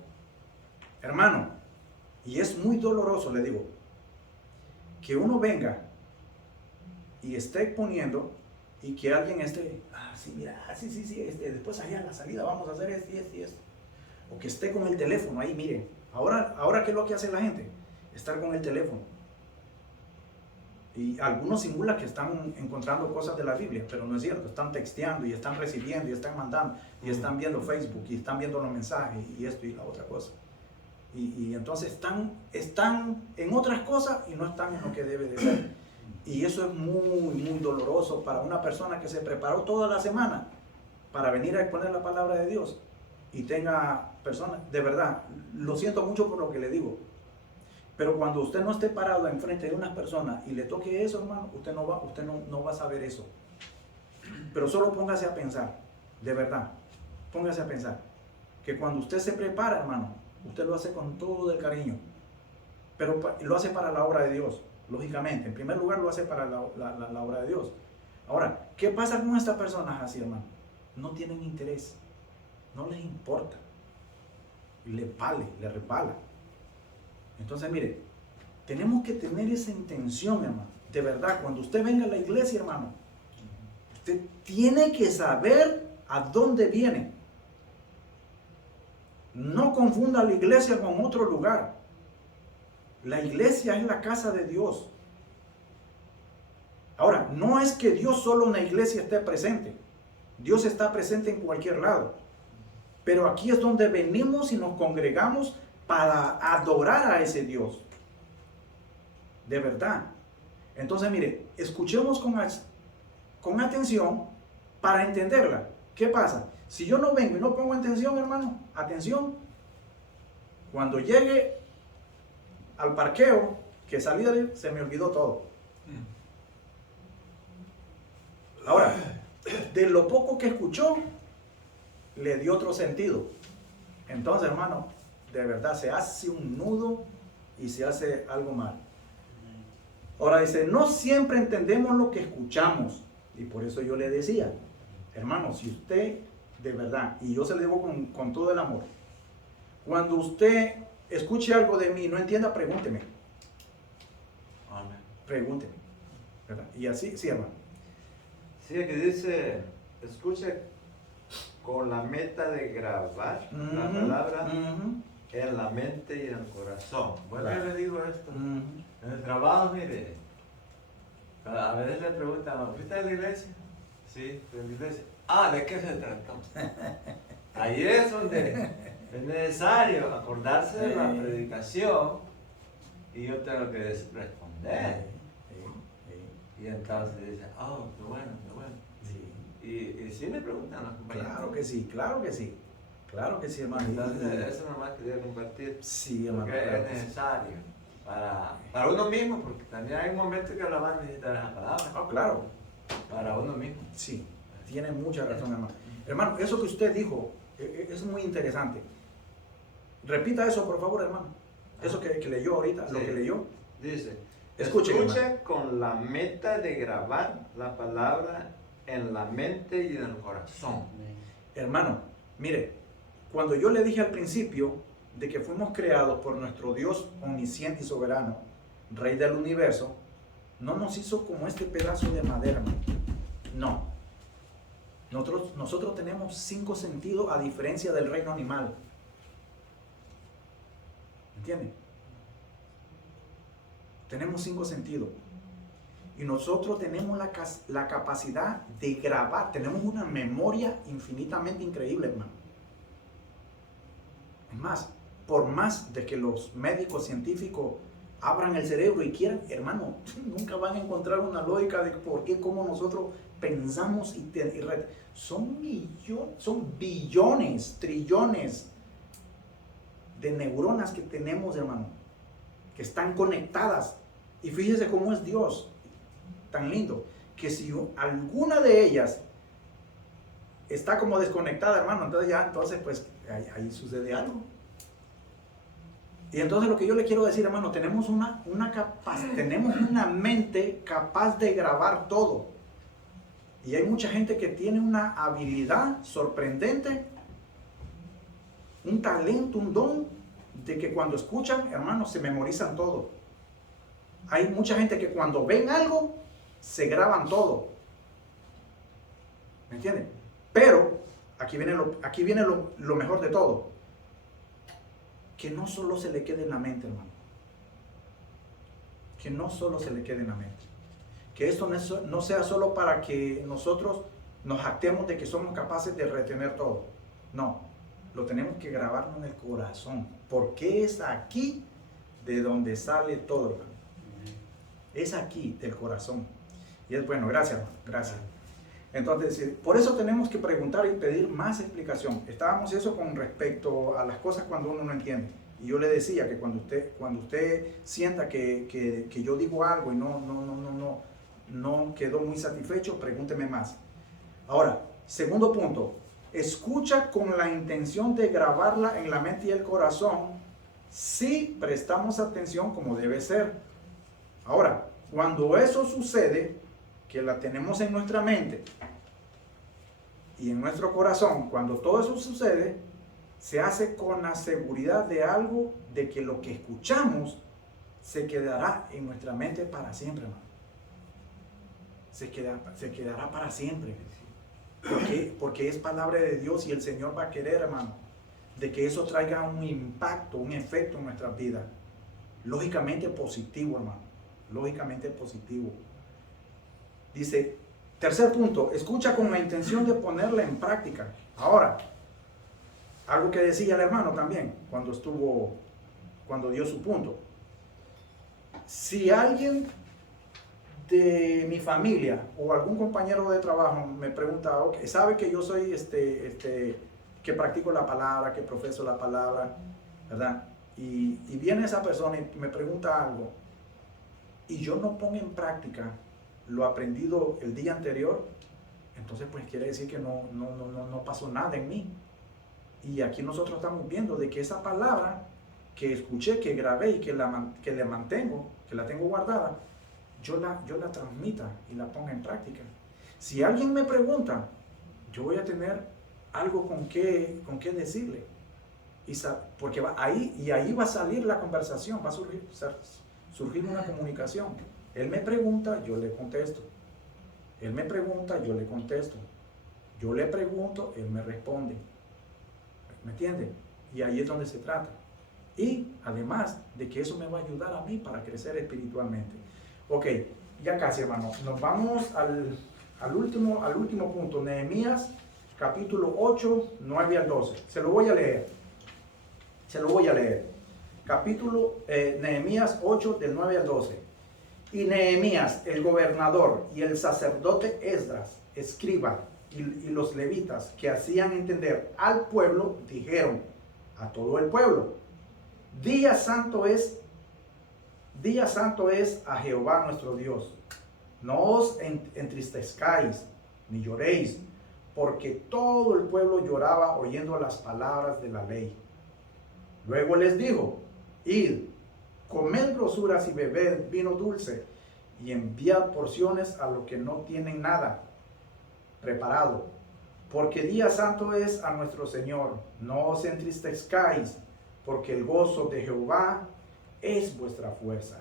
hermano, y es muy doloroso, le digo, que uno venga y esté exponiendo y que alguien esté, sí, mira, sí, después allá en la salida vamos a hacer esto y esto. O que esté con el teléfono ahí, miren, ahora ¿qué es lo que hace la gente? Estar con el teléfono. Y algunos simulan que están encontrando cosas de la Biblia, pero no es cierto. Están texteando y están recibiendo y están mandando y están viendo Facebook y están viendo los mensajes y esto y la otra cosa. Y entonces están en otras cosas y no están en lo que debe de ser. Y eso es muy, muy doloroso para una persona que se preparó toda la semana para venir a exponer la palabra de Dios y tenga personas, de verdad, lo siento mucho por lo que le digo. Pero cuando usted no esté parado enfrente de unas personas y le toque eso, hermano, usted no va a saber eso. Pero solo póngase a pensar, de verdad, póngase a pensar, que cuando usted se prepara, hermano, usted lo hace con todo el cariño, pero lo hace para la obra de Dios, lógicamente. En primer lugar lo hace para la obra de Dios. Ahora, ¿qué pasa con estas personas así, hermano? No tienen interés, no les importa, le resbala. Entonces, mire, tenemos que tener esa intención, hermano. De verdad, cuando usted venga a la iglesia, hermano, usted tiene que saber a dónde viene. No confunda la iglesia con otro lugar. La iglesia es la casa de Dios. Ahora, no es que Dios solo en la iglesia esté presente. Dios está presente en cualquier lado. Pero aquí es donde venimos y nos congregamos para adorar a ese Dios. De verdad. Entonces, mire, escuchemos con atención para entenderla. ¿Qué pasa? Si yo no vengo y no pongo atención, hermano, atención, cuando llegue al parqueo, que salí de ahí, se me olvidó todo. Ahora, de lo poco que escuchó, le dio otro sentido. Entonces, hermano, de verdad se hace un nudo y se hace algo mal. Ahora dice, no siempre entendemos lo que escuchamos. Y por eso yo le decía, hermano, si usted de verdad, y yo se lo digo con todo el amor, cuando usted escuche algo de mí y no entienda, pregúnteme. Amén. Pregúnteme. ¿Verdad? Y así, sí, hermano. Sí, que dice, escuche con la meta de grabar la palabra en la mente y en el corazón. Bueno, Claro. yo le digo esto. En el trabajo, mire, a veces le preguntan, ¿fuiste a la iglesia? Sí, fui a la iglesia. ¿De qué se trató? Ahí es donde es necesario acordarse de la predicación y yo tengo que responder. Y entonces dice, oh, qué bueno, qué bueno. Sí. Y sí me preguntan los compañeros. Claro que sí, claro que sí. Claro que sí, hermano. Entonces, eso nomás quería compartir. Sí, hermano. Porque Claro es que sí. necesario para uno mismo, porque también hay un momento que la va a necesitar esa palabra. Ah, claro. Para uno mismo. Sí, tiene mucha razón, hermano. Hermano, eso que usted dijo es muy interesante. Repita eso, por favor, hermano. Eso que leyó ahorita, Sí. lo que leyó. Dice, Escuche, escucha con la meta de grabar la palabra en la mente y en el corazón. Hermano, mire, cuando yo le dije al principio de que fuimos creados por nuestro Dios omnisciente y soberano, Rey del universo, no nos hizo como este pedazo de madera, hermano. No. Nosotros tenemos 5 sentidos a diferencia del reino animal. ¿Entienden? Tenemos 5 sentidos. Y nosotros tenemos la capacidad de grabar. Tenemos una memoria infinitamente increíble, hermano. Es más, por más de que los médicos científicos abran el cerebro y quieran, hermano, nunca van a encontrar una lógica de por qué, cómo nosotros pensamos son billones, trillones de neuronas que tenemos, hermano, que están conectadas. Y fíjese cómo es Dios, tan lindo, que si alguna de ellas está como desconectada, hermano, entonces pues ahí sucede algo. Y entonces lo que yo le quiero decir, hermano, tenemos una mente capaz de grabar todo. Y hay mucha gente que tiene una habilidad sorprendente, un talento, un don, de que cuando escuchan, hermano, se memorizan todo. Hay mucha gente que cuando ven algo, se graban todo. ¿Me entienden? Pero, aquí viene lo mejor de todo. Que no solo se le quede en la mente, hermano. Que no solo se le quede en la mente. Que esto no sea solo para que nosotros nos jactemos de que somos capaces de retener todo. No, lo tenemos que grabar en el corazón. Porque es aquí de donde sale todo, hermano. Es aquí, del corazón. Y es bueno, gracias, hermano, gracias. Entonces, por eso tenemos que preguntar y pedir más explicación. Estábamos eso con respecto a las cosas cuando uno no entiende. Y yo le decía que cuando usted sienta que yo digo algo y no quedó muy satisfecho, pregúnteme más. Ahora, segundo punto, escucha con la intención de grabarla en la mente y el corazón si prestamos atención como debe ser. Ahora, cuando eso sucede, que la tenemos en nuestra mente y en nuestro corazón, cuando todo eso sucede, se hace con la seguridad de algo, de que lo que escuchamos se quedará en nuestra mente para siempre, hermano. Se quedará para siempre. Porque es palabra de Dios y el Señor va a querer, hermano, de que eso traiga un impacto, un efecto en nuestras vidas. Lógicamente positivo, hermano. Lógicamente positivo. Dice, tercer punto, escucha con la intención de ponerla en práctica. Ahora, algo que decía el hermano también, cuando dio su punto. Si alguien de mi familia o algún compañero de trabajo me pregunta, okay, sabe que yo soy que practico la palabra, que profeso la palabra, ¿verdad? Y viene esa persona y me pregunta algo, y yo no pongo en práctica lo aprendido el día anterior, entonces pues quiere decir que no pasó nada en mí. Y aquí nosotros estamos viendo de que esa palabra que escuché, que grabé y que le mantengo, que la tengo guardada, yo la transmita y la ponga en práctica. Si alguien me pregunta, yo voy a tener algo con qué decirle. Porque ahí va a salir la conversación, va a surgir una comunicación. Él me pregunta, yo le contesto. Él me pregunta, yo le contesto. Yo le pregunto, él me responde. ¿Me entienden? Y ahí es donde se trata. Y además de que eso me va a ayudar a mí para crecer espiritualmente. Ok, ya casi, hermano. Nos vamos al último punto. Nehemías, capítulo 8, 9 al 12. Se lo voy a leer. Nehemías 8 del 9 al 12. Y Nehemías, el gobernador, y el sacerdote Esdras, escriba, y los levitas que hacían entender al pueblo, dijeron a todo el pueblo: día santo es a Jehová nuestro Dios. No os entristezcáis ni lloréis, porque todo el pueblo lloraba oyendo las palabras de la ley. Luego les dijo: id, comed grosuras y bebed vino dulce, y enviad porciones a los que no tienen nada preparado, porque día santo es a nuestro Señor. No os entristezcáis, porque el gozo de Jehová es vuestra fuerza.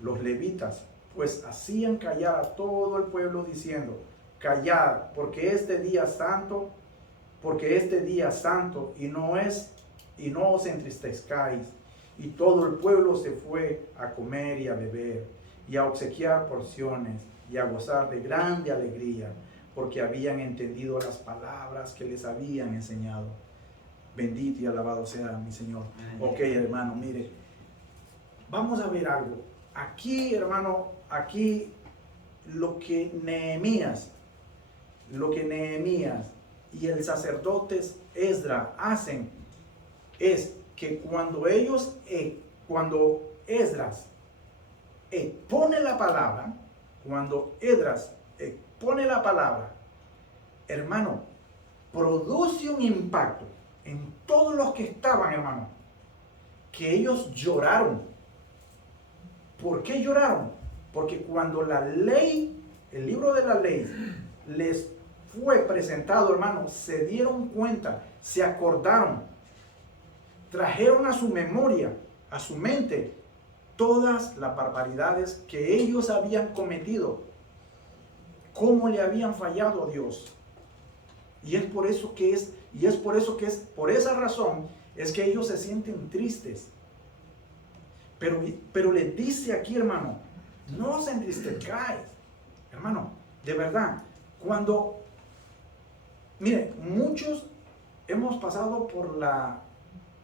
Los levitas pues hacían callar a todo el pueblo diciendo: callad, porque este día santo, y no os entristezcáis. Y todo el pueblo se fue a comer y a beber, y a obsequiar porciones, y a gozar de grande alegría, porque habían entendido las palabras que les habían enseñado. Bendito y alabado sea mi Señor. Ok, hermano, mire, vamos a ver algo. Aquí, hermano, aquí lo que Nehemías y el sacerdote Esdras hacen es que cuando Esdras pone la palabra, hermano, produce un impacto en todos los que estaban, hermano, que ellos lloraron. ¿Por qué lloraron? Porque cuando la ley, el libro de la ley, les fue presentado, hermano, se dieron cuenta, se acordaron, trajeron a su memoria, a su mente, todas las barbaridades que ellos habían cometido, cómo le habían fallado a Dios. Por esa razón es que ellos se sienten tristes. Pero les dice aquí, hermano, no os entristezcáis. Hermano, de verdad, mire, muchos hemos pasado por la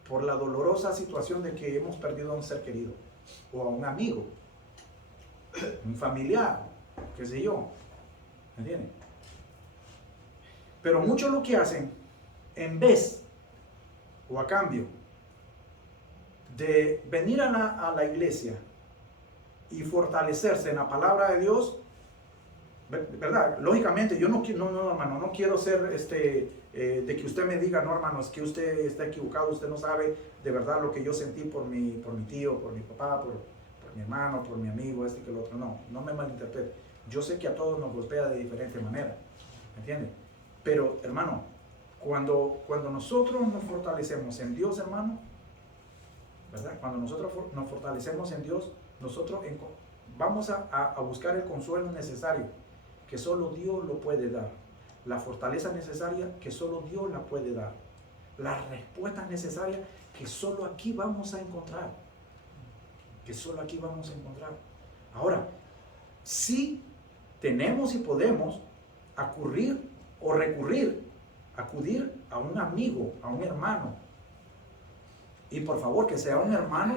dolorosa situación de que hemos perdido a un ser querido, o a un amigo, un familiar, qué sé yo, ¿me entienden? Pero muchos lo que hacen, en vez o a cambio de venir a la iglesia y fortalecerse en la palabra de Dios, ¿verdad? Lógicamente, yo no hermano, no quiero ser de que usted me diga: no, hermano, es que usted está equivocado, usted no sabe de verdad lo que yo sentí por mi tío, por mi papá, por mi hermano, por mi amigo, que el otro. No me malinterprete. Yo sé que a todos nos golpea de diferente manera, ¿me entiende? Pero, hermano, cuando nosotros nos fortalecemos en Dios, hermano, ¿verdad? Cuando nosotros nos fortalecemos en Dios, nosotros vamos a buscar el consuelo necesario, que solo Dios lo puede dar. La fortaleza necesaria, que solo Dios la puede dar. La respuesta necesaria, que solo aquí vamos a encontrar. Ahora, sí tenemos y podemos acudir a un amigo, a un hermano. Y por favor, que sea un hermano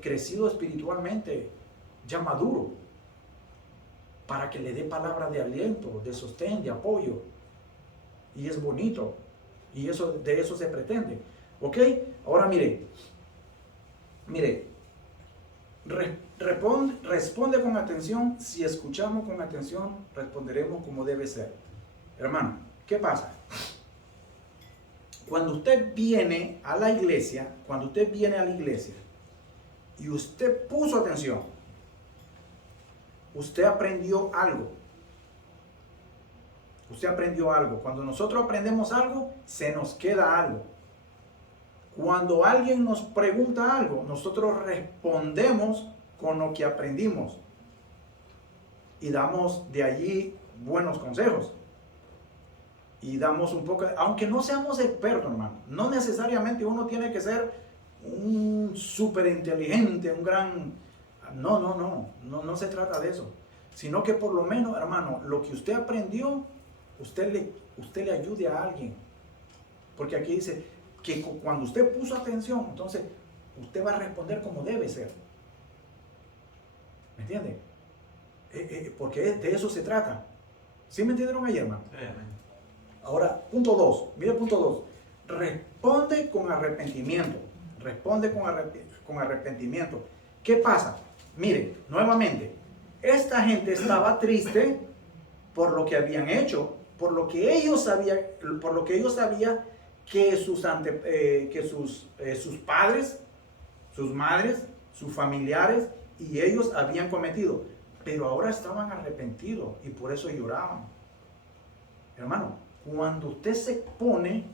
crecido espiritualmente, ya maduro, para que le dé palabra de aliento, de sostén, de apoyo. Y es bonito. Y de eso se pretende. ¿Ok? Ahora mire. Responde con atención. Si escuchamos con atención, responderemos como debe ser. Hermano, ¿qué pasa? Cuando usted viene a la iglesia, y usted puso atención, usted aprendió algo. Cuando nosotros aprendemos algo, se nos queda algo. Cuando alguien nos pregunta algo, nosotros respondemos con lo que aprendimos y damos de allí buenos consejos. Y damos un poco, aunque no seamos expertos, hermano, no necesariamente uno tiene que ser un súper inteligente, un gran... No se trata de eso, sino que por lo menos, hermano, lo que usted aprendió, usted le ayude a alguien. Porque aquí dice que cuando usted puso atención, entonces usted va a responder como debe ser. ¿Me entiende? Porque de eso se trata. ¿Sí me entendieron ayer, hermano? Ahora, punto 2. Mire punto 2. Responde con arrepentimiento. Responde con arrepentimiento. ¿Qué pasa? Mire, nuevamente, esta gente estaba triste por lo que habían hecho, por lo que ellos sabían que sus padres, sus madres, sus familiares y ellos habían cometido. Pero ahora estaban arrepentidos y por eso lloraban. Hermano, cuando usted se expone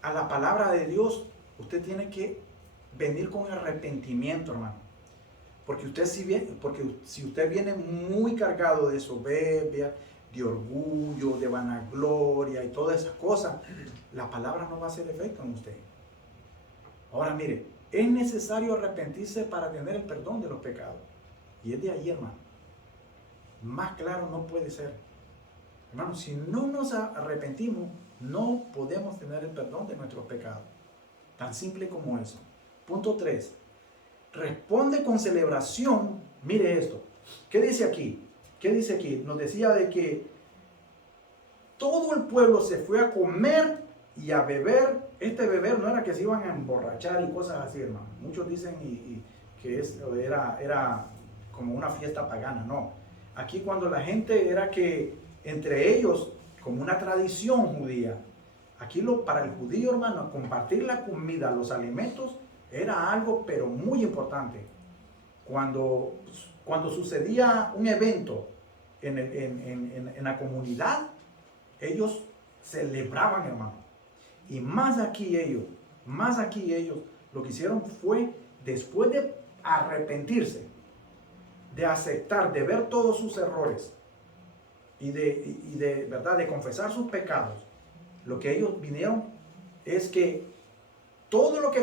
a la palabra de Dios, usted tiene que venir con arrepentimiento, hermano. Porque si usted viene muy cargado de soberbia, de orgullo, de vanagloria y todas esas cosas, la palabra no va a hacer efecto en usted. Ahora mire, es necesario arrepentirse para tener el perdón de los pecados. Y es de ahí, hermano. Más claro no puede ser. Hermano, si no nos arrepentimos, no podemos tener el perdón de nuestros pecados. Tan simple como eso. Punto 3. Responde con celebración. Mire esto. ¿Qué dice aquí? ¿Qué dice aquí? Nos decía de que todo el pueblo se fue a comer y a beber. Este beber no era que se iban a emborrachar y cosas así, hermano. Muchos dicen que era como una fiesta pagana. No. Aquí cuando la gente era que entre ellos, como una tradición judía, aquí para el judío, hermano, compartir la comida, los alimentos, era algo pero muy importante. Cuando sucedía un evento en la comunidad, ellos celebraban, hermano. Y más aquí ellos, lo que hicieron fue, después de arrepentirse, de aceptar, de ver todos sus errores y de verdad, de confesar sus pecados, lo que ellos vinieron es que todo lo que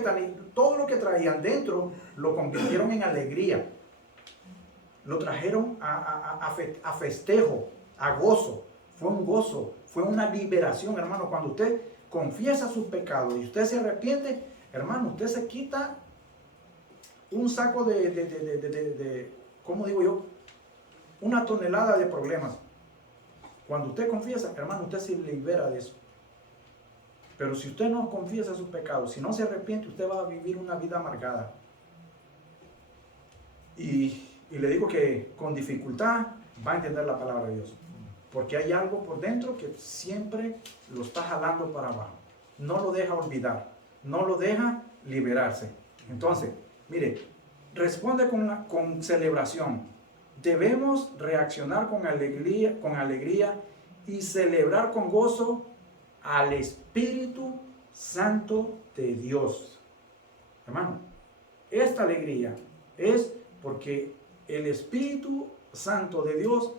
traían dentro lo convirtieron en alegría. Lo trajeron a festejo, a gozo. Fue un gozo, fue una liberación, hermano. Cuando usted confiesa sus pecados y usted se arrepiente, hermano, usted se quita un saco ¿cómo digo yo? Una tonelada de problemas. Cuando usted confiesa, hermano, usted se libera de eso. Pero si usted no confiesa sus pecados, si no se arrepiente, usted va a vivir una vida amargada. Y le digo que con dificultad va a entender la palabra de Dios. Porque hay algo por dentro que siempre lo está jalando para abajo. No lo deja olvidar. No lo deja liberarse. Entonces, mire, responde con celebración. Debemos reaccionar con alegría y celebrar con gozo al Espíritu Santo de Dios. Hermano, esta alegría es porque el Espíritu Santo de Dios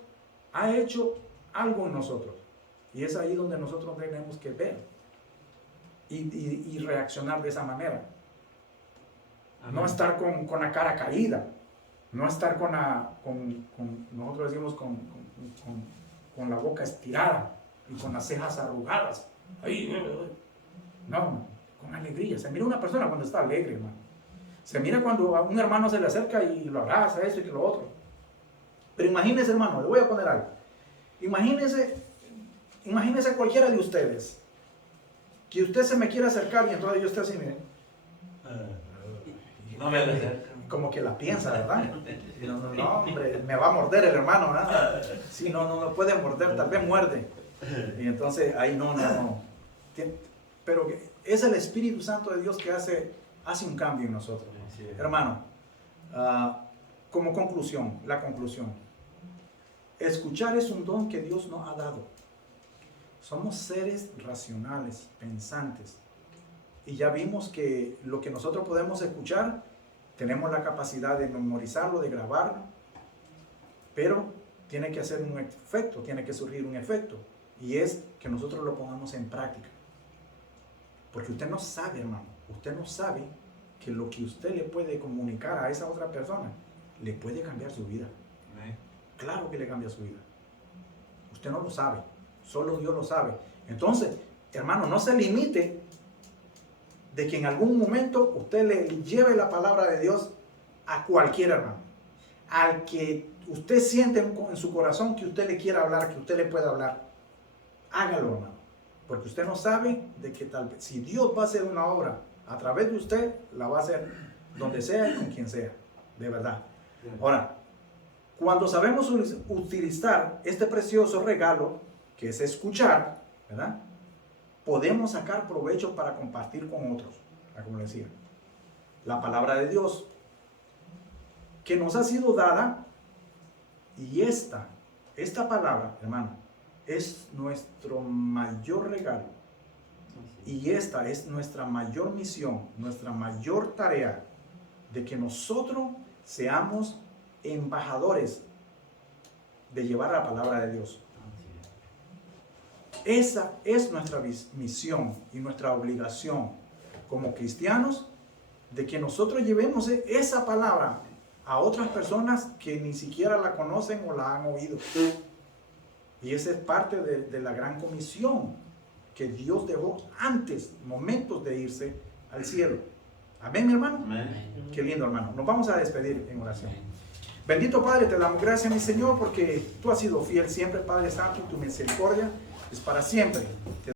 ha hecho algo en nosotros. Y es ahí donde nosotros tenemos que ver y reaccionar de esa manera. Amén. No estar con la cara caída, no estar nosotros decimos con la boca estirada y con las cejas arrugadas. No, con alegría. Se mira una persona cuando está alegre, hermano. Se mira cuando a un hermano se le acerca y lo abraza, eso y lo otro. Pero imagínese, hermano, le voy a poner algo. Imagínese cualquiera de ustedes que usted se me quiere acercar y entonces yo esté así, miren. No me acerco. Como que la piensa, ¿verdad? No, hombre, me va a morder el hermano, ¿verdad? Sí, no puede morder, tal vez muerde. Y entonces ahí no. Pero es el Espíritu Santo de Dios que hace un cambio en nosotros. Sí. Hermano, como conclusión, la conclusión. Escuchar es un don que Dios nos ha dado. Somos seres racionales, pensantes. Y ya vimos que lo que nosotros podemos escuchar, tenemos la capacidad de memorizarlo, de grabarlo, pero tiene que hacer un efecto, tiene que surgir un efecto. Y es que nosotros lo pongamos en práctica. Porque usted no sabe, hermano, usted no sabe que lo que usted le puede comunicar a esa otra persona le puede cambiar su vida. Claro que le cambia su vida. Usted no lo sabe, solo Dios lo sabe. Entonces, hermano, no se limite de que en algún momento usted le lleve la palabra de Dios a cualquier hermano, al que usted siente en su corazón que usted le quiera hablar, que usted le pueda hablar. Hágalo, hermano, porque usted no sabe de que tal vez, si Dios va a hacer una obra a través de usted, la va a hacer donde sea y con quien sea, de verdad. Ahora, cuando sabemos utilizar este precioso regalo, que es escuchar, ¿verdad?, podemos sacar provecho para compartir con otros, como decía. La palabra de Dios que nos ha sido dada, y esta palabra, hermano, es nuestro mayor regalo. Y esta es nuestra mayor misión, nuestra mayor tarea, de que nosotros seamos embajadores de llevar la palabra de Dios. Esa es nuestra misión y nuestra obligación como cristianos, de que nosotros llevemos esa palabra a otras personas que ni siquiera la conocen o la han oído. Y esa es parte de la gran comisión que Dios dejó antes, momentos de irse al cielo. Amén, mi hermano. Amén. Qué lindo, hermano. Nos vamos a despedir en oración. Bendito Padre, te damos gracias, mi Señor, porque tú has sido fiel siempre, Padre Santo, y tu misericordia es para siempre.